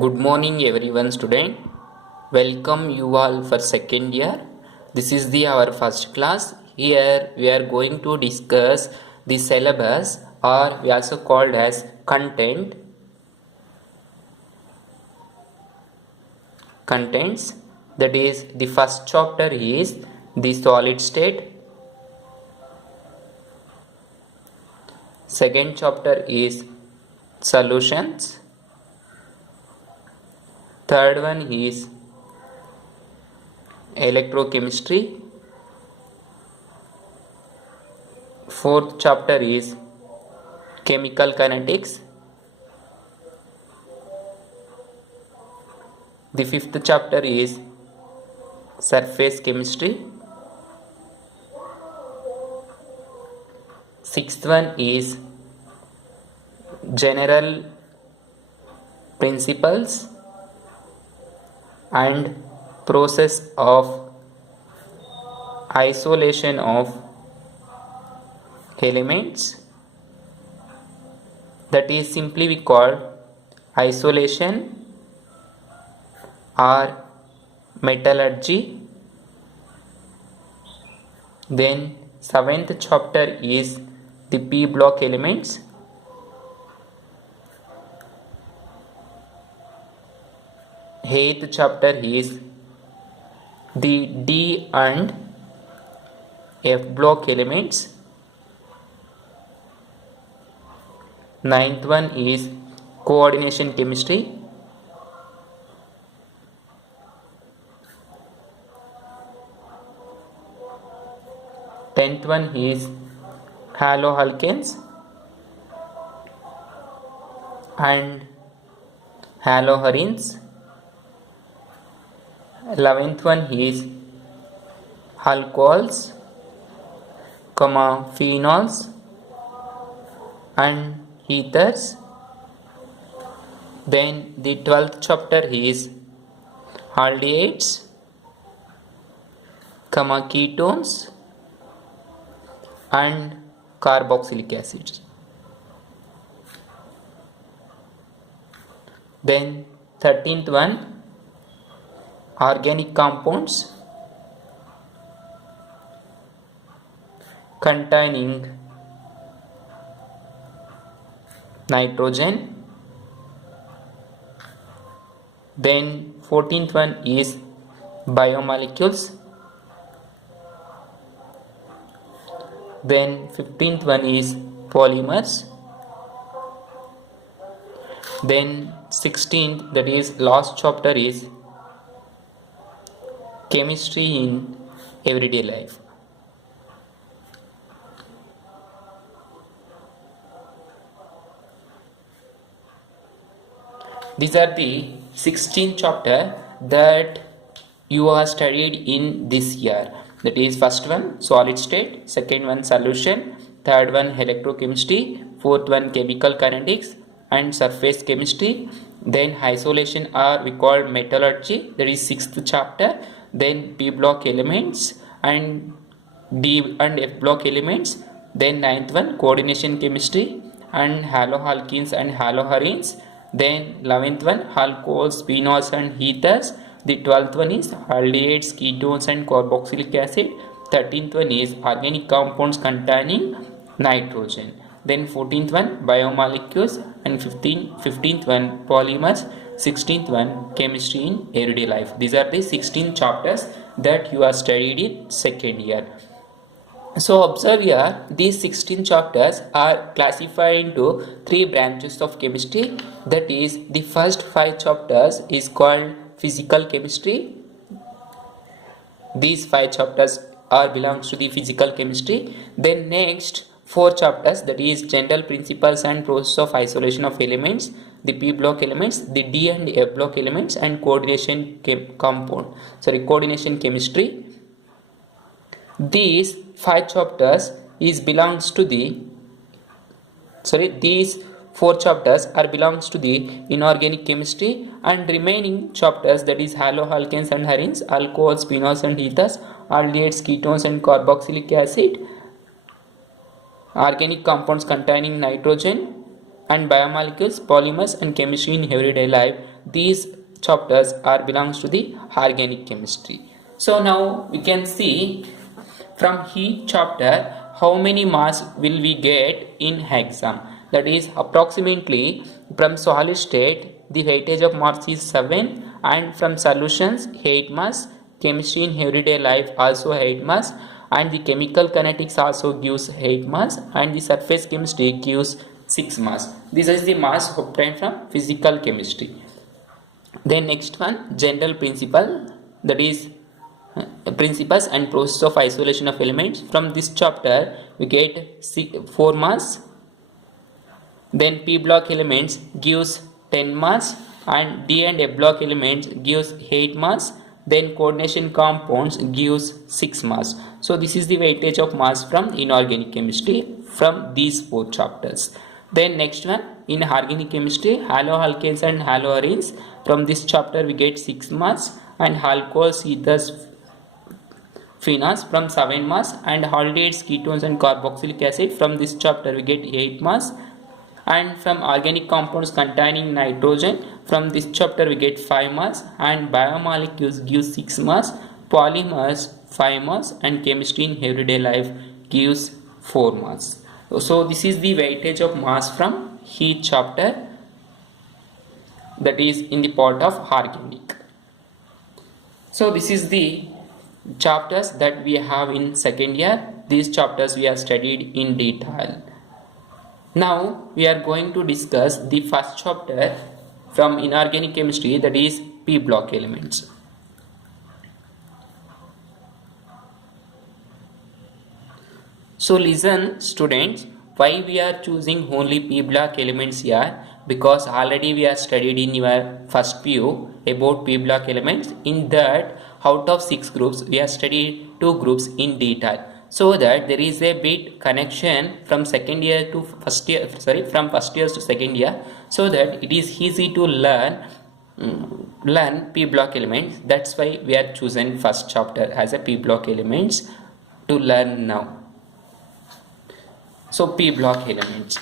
Good morning everyone student. Welcome you all for second year. This is our first class. Here we are going to discuss the syllabus, or we also called as content. Contents, that is the first chapter is the solid state. Second chapter is solutions. Third one is electrochemistry. Fourth chapter is chemical kinetics. The fifth chapter is surface chemistry. Sixth one is general principles and process of isolation of elements, that is simply we call isolation or metallurgy. Then seventh chapter is the p block elements. Eighth chapter is the D and F block elements. Ninth one is coordination chemistry. Tenth one is haloalkanes and haloarenes. 11th one is alcohols, phenols and ethers. Then the 12th chapter is aldehydes, ketones and carboxylic acids. Then 13th one, organic compounds containing nitrogen. Then 14th one is biomolecules. Then 15th one is polymers. Then 16th, that is last chapter, is chemistry in everyday life. These are the 16 chapter that you are studied in this year. That is first one solid state, second one solution, third one electrochemistry, fourth one chemical kinetics and surface chemistry. Then isolation or we call metallurgy, that is sixth chapter. Then p block elements and D and F block elements. Then ninth one coordination chemistry and haloalkenes and haloarenes. Then 11th one alcohols, phenols and ethers. The 12th one is aldehydes, ketones and carboxylic acid. 13th one is organic compounds containing nitrogen. Then 14th one biomolecules and 15th one polymers. 16th one chemistry in everyday life. These are the 16 chapters that you are studied in second year. So observe here, these 16 chapters are classified into 3 branches of chemistry. That is, the first 5 chapters is called physical chemistry. These 5 chapters are belongs to the physical chemistry. Then next 4 chapters, that is general principles and process of isolation of elements, the p block elements, the D and F block elements and coordination chemistry. These 5 chapters belongs to the these 4 chapters are belongs to the inorganic chemistry, and remaining chapters, that is haloalkanes and arenes, alcohols, phenols and ethers, aldehydes, ketones and carboxylic acid, organic compounds containing nitrogen, and biomolecules, polymers and chemistry in everyday life. These chapters are belongs to the organic chemistry. So now we can see from each chapter how many marks will we get in exam. That is approximately from solid state the weightage of marks is 7, and from solutions 8 marks, chemistry in everyday life also 8 marks, and the chemical kinetics also gives 8 marks, and the surface chemistry gives 6 marks. This is the marks obtained from physical chemistry. Then next one, general principle, that is principles and process of isolation of elements. From this chapter we get 4 marks. Then P block elements gives 10 marks, and D and F block elements gives 8 marks. Then coordination compounds gives 6 marks. So this is the weightage of marks from inorganic chemistry from these 4 chapters. Then next one, in organic chemistry, haloalkanes and haloarenes. From this chapter we get 6 marks, and alcohols, ethers, phenols from 7 marks, and aldehydes, ketones and carboxylic acid. From this chapter we get 8 marks, and from organic compounds containing nitrogen, from this chapter we get 5 marks, and biomolecules gives 6 marks, polymers 5 marks, and chemistry in everyday life gives 4 marks. So this is the weightage of marks from each chapter, that is in the part of organic. So this is the chapters that we have in second year. These chapters we have studied in detail. Now we are going to discuss the first chapter from inorganic chemistry, that is P block elements. So listen students, why we are choosing only P block elements here? Because already we have studied in your first PU about P block elements. In that, out of 6 groups we have studied 2 groups in detail, so that there is a bit connection from second year to first year, from first year to second year, so that it is easy to learn P block elements. That's why we are chosen first chapter as a P block elements to learn now. So P block elements.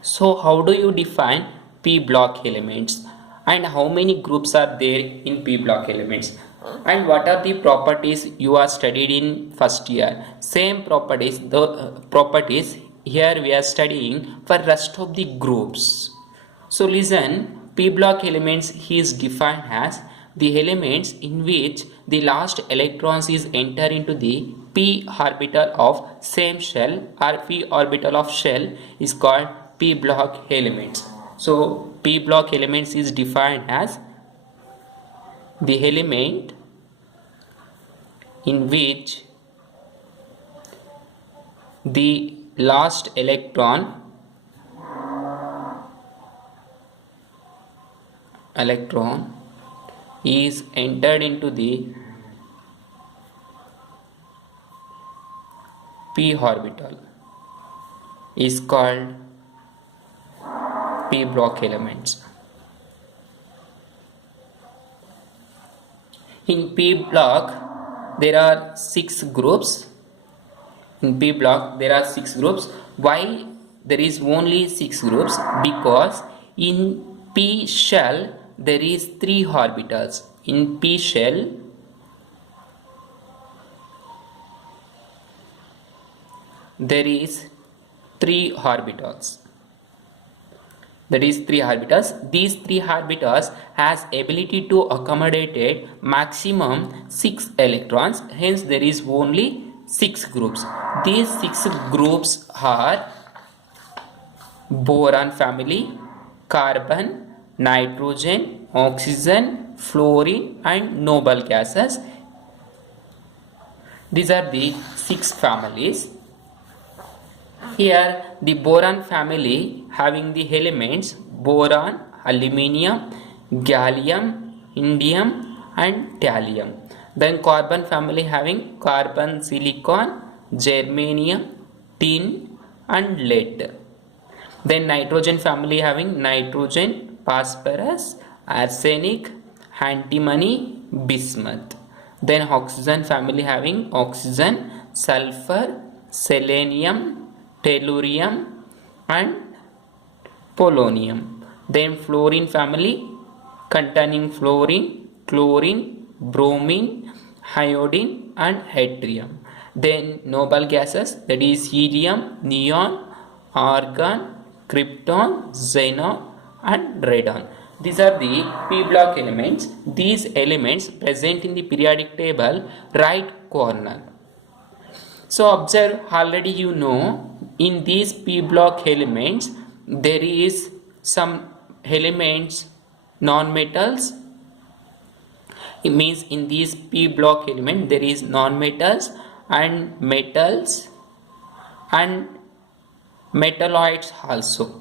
So how do you define P block elements, and how many groups are there in P block elements, and what are the properties you are studied in first year? Same properties, the properties here we are studying for rest of the groups. So listen, P block elements is defined as the elements in which the last electrons is enter into the p orbital of same shell, or p orbital of shell is called P block elements. So P block elements is defined as the element in which the last electron is entered into the p orbital is called P block elements. In P block there are 6 groups. In P block there are 6 groups. Why there is only 6 groups? Because in P shell there is 3 orbitals. In P shell there is 3 orbitals. That is 3 orbitals. These 3 orbitals has ability to accommodate maximum 6 electrons. Hence there is only 6 groups. These 6 groups are boron family, carbon, nitrogen, oxygen, fluorine and noble gases. These are the 6 families. Here the boron family having the elements boron, aluminium, gallium, indium and thallium. Then carbon family having carbon, silicon, germanium, tin and lead. Then nitrogen family having nitrogen, phosphorus, arsenic, antimony, bismuth. Then oxygen family having oxygen, sulfur, selenium, tellurium and polonium. Then fluorine family containing fluorine, chlorine, bromine, iodine and yttrium. Then noble gases, that is helium, neon, argon, krypton, xenon and radon. These are the p block elements. These elements present in the periodic table right corner. So observe, already you know, in these p block elements there is some elements non-metals. It means in these p block element there is non-metals and metals and metalloids also.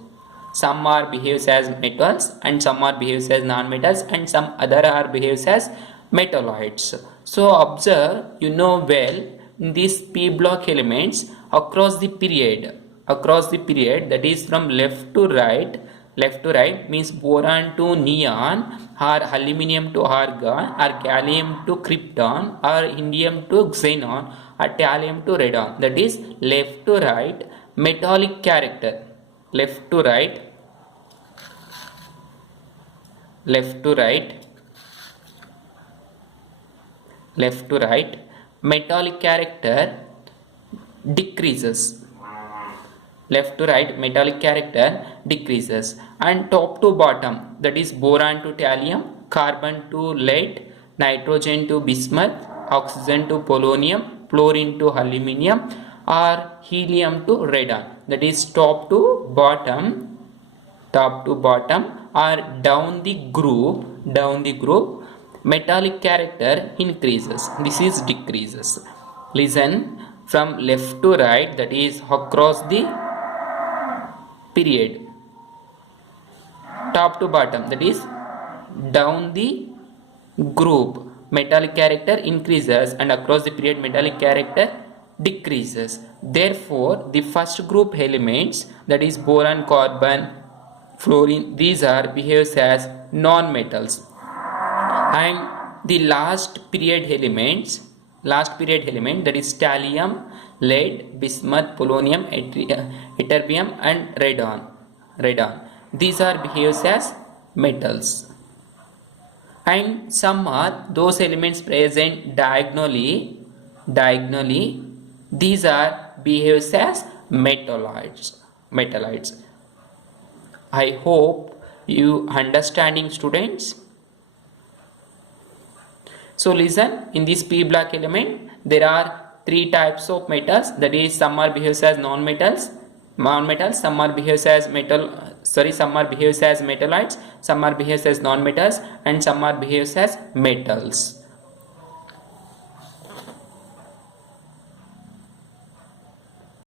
Some are behaves as metals and some are behaves as non-metals and some other are behaves as metalloids. So observe, you know well, in these p block elements across the period, that is from left to right means boron to neon or aluminum to argon or gallium to krypton or indium to xenon or thallium to radon. That is left to right metallic character, left to right metallic character decreases. Left to right metallic character decreases, and top to bottom, that is boron to thallium, carbon to lead, nitrogen to bismuth, oxygen to polonium, fluorine to aluminum or helium to radon. That is top to bottom or down the group metallic character increases, this is decreases. Listen, from left to right, that is across the period, top to bottom, that is down the group metallic character increases and across the period metallic character decreases. Therefore the first group elements, that is boron, carbon, fluorine, these are behaves as non-metals, and the last period element, that is thallium, lead, bismuth, polonium, ytterbium and radon, these are behaves as metals. And some are those elements present diagonally, these are behaves as metalloids. I hope you understanding, students. So listen, in this p block element there are three types of metals, that is some are behaves as non-metals, some are behaves as some are behaves as metalloids, some are behaves as non-metals and some are behaves as metals.